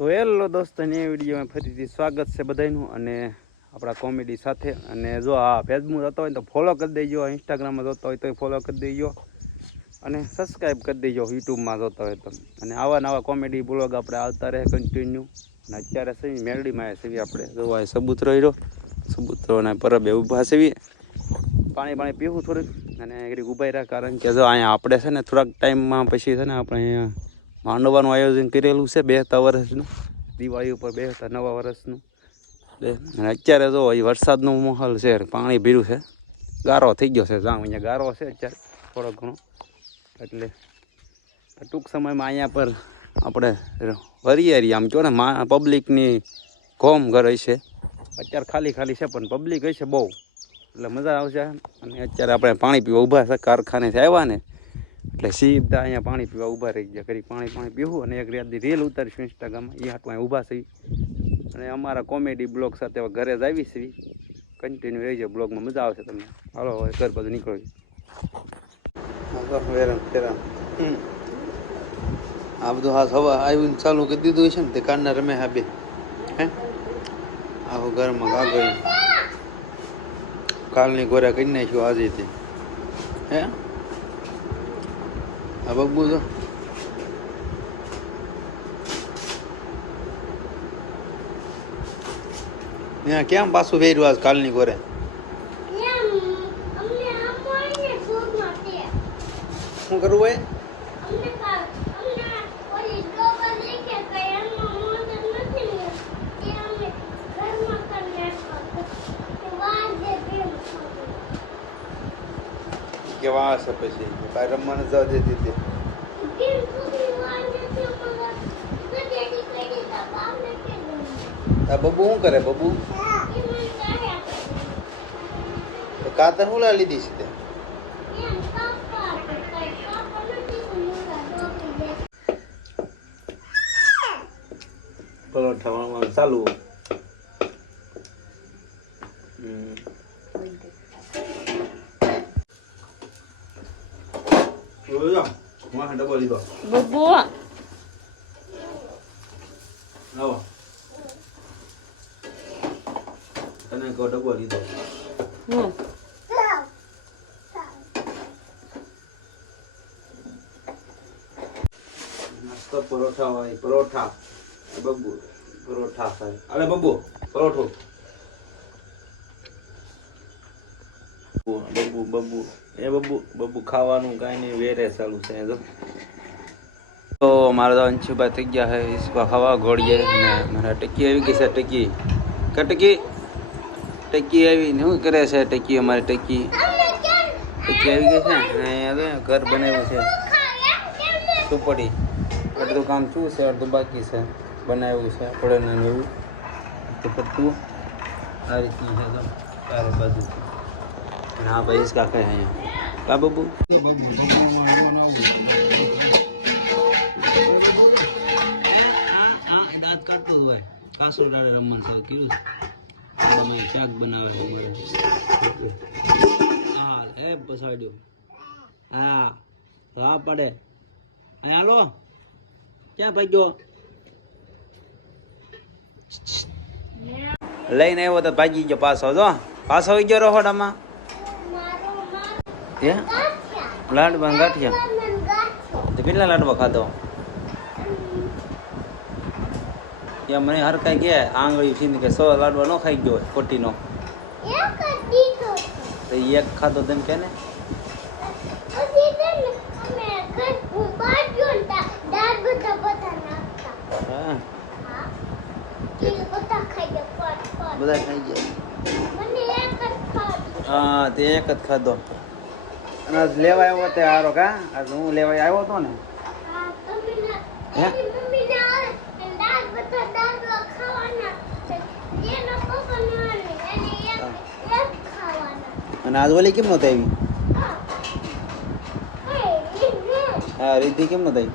તો હેલો દોસ્તો, ને વિડીયોમાં ફરીથી સ્વાગત છે બધાનું અને આપણા કોમેડી સાથે. અને જો આ ફેસબુક જોતો હોય તો ફોલો કરી દેજો, ઇન્સ્ટાગ્રામમાં જોતો હોય તો ફોલો કરી દેજો અને સબસ્ક્રાઈબ કરી દેજો યુટ્યુબમાં જોતો હોય તો. અને આવા નવા કોમેડી બ્લોગ આપણે આવતા રહે કન્ટિન્યુ. અને અત્યારે છે મેરડીમાં છે આપણે જોવા સબૂતરો રહ્યો, સબૂતરોના પરબે ઊભા છે. પાણી પીવું થોડુંક અને ઘડીક ઊભા રહ્યા, કારણ કે જો અહીંયા આપણે છે ને થોડાક ટાઈમમાં પછી છે ને આપણે અહીંયા માંડવાનું આયોજન કરેલું છે બેસતા વર્ષનું, દિવાળી ઉપર બેસતા નવા વર્ષનું. અને અત્યારે જો એ વરસાદનો માહોલ છે, પાણી ભીરું છે, ગારો થઈ ગયો છે. જામ અહીંયા ગારો છે અત્યારે થોડો ઘણો, એટલે ટૂંક સમયમાં અહીંયા પર આપણે હરિયારી આમ કહો ને પબ્લિકની કોમ ઘર હશે. અત્યારે ખાલી છે પણ પબ્લિક હશે બહુ, એટલે મજા આવશે. અને અત્યારે આપણે પાણી પીવા ઊભા છે, કારખાનેથી આવ્યા ને એટલે સીધા અહીંયા પાણી પીવા ઊભા રહી ગયા. કરી પાણી પીવું અને એક રીલ ઉતારીશું ઇન્સ્ટાગ્રામમાં, એ હાટમાં ઊભા છે. અને અમારા કોમેડી બ્લોગ સાથે ઘરે જ આવી છે, કન્ટિન્યુ રહી જાય બ્લોગમાં, મજા આવશે તમને. હાલો હવે ઘર બધું નીકળ્યું આ બધું હા હવા આવીને ચાલુ કરી દીધું છે ને તે કારના રમે હા બે હે આવું ઘરમાં કાગળ કાલની ગોરા કરી નાખ્યું આજે તે હે આ બબુ તો ત્યાં કેમ પાછું વેર્યું આજ કાલની ગોરે? શું કરવું હોય? કેવા હશે પછી કાંઈ રમવાને જવા દેતી હતી. આ બબુ શું કરે? બબુ કાતર હું લા લીધી છે તે? પરોઠા વણવાનું ચાલુ. ડબો લીધો બબુ. આવો તને કહો ડબો લીધો. નાસ્તો પરોઠા હોય, પરોઠા બબુ પરોઠા ખાય. અરે બબુ પરોઠો બબુ એ બબુ ખાવાનું કાંઈ નહીં, વેરે ચાલુ છે. તો મારા તો અંશુભાઈ થઈ ગયા છે इसको हवा घोड़िए ને મારા ટકી આવી ગઈ છે. ટકી આવી ને શું કરે છે ટકી? અમારી ટકી આવી ગઈ છે. અહીંયા ઘર બનાવ્યું છે સુપડી, અડધું કામ શું છે અડધું બાકી છે, બનાવ્યું છે પડે ને એવું તો બધું આ રીતનું છે. તો ચારે બાજુ हाँ भाई इसका क्या है क्या बबू? दांत काटतो હોય કાસો ડાળે રમવાનું ચાલુ કર્યું છે. શાક બનાવે છે હા એ પસાડ્યો. હા પડે હાલો ક્યાં ભાગ્યો? લઈને આવ્યો તો ભાગી ગયો પાછો. જો પાછો આવી ગયો રહોડામાં. લાડવા ગાંઠિયા કેટલા લાડવા ખાધો? ત્યાં મને હર કઈ કે આંગળી છીંદ કે 100 લાડવા ન ખાઈ ગયો ખોટી નો તો એક ખાધો તેમ કે ને બધા ખાઈ ગયા. હા તે એક જ ખાધો. લેવા આવ્યો તે હારો કા? આજ હું લેવા આવ્યો હતો ને. અને આજ ઓલી કેમ નહોતી આવી? હા રીતિ કેમ નહોતી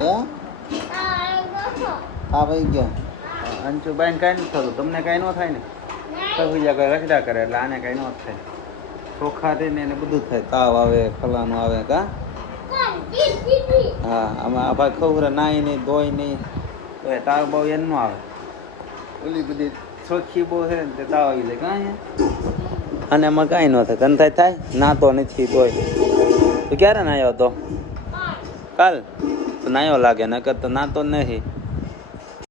આવી? હા ભાઈ ગયો અંશુભાઈ કાંઈ નથી થતું, તમને કાંઈ ન થાય ને? તો બીજા કઈ રખડા કરે એટલે આને કાંઈ ન થાય. ચોખા થઈને એને બધું થાય, તાવ આવે ફલાનું આવે કા હા આમાં આ ભાઈ ખબર નાય નહીં ધોઈ નહીં તો એ તાવ બહુ એમ ન આવે ઓલી બધી ચોખ્ખી બહુ છે ને તે તાવ આવી જાય કાંઈ અને એમાં કાંઈ ન થાય ગંધાય થાય નાતો નથી તોય તો ક્યારે નાયો હતો કાલ તો નાયો લાગે નકર તો નાતો જ નથી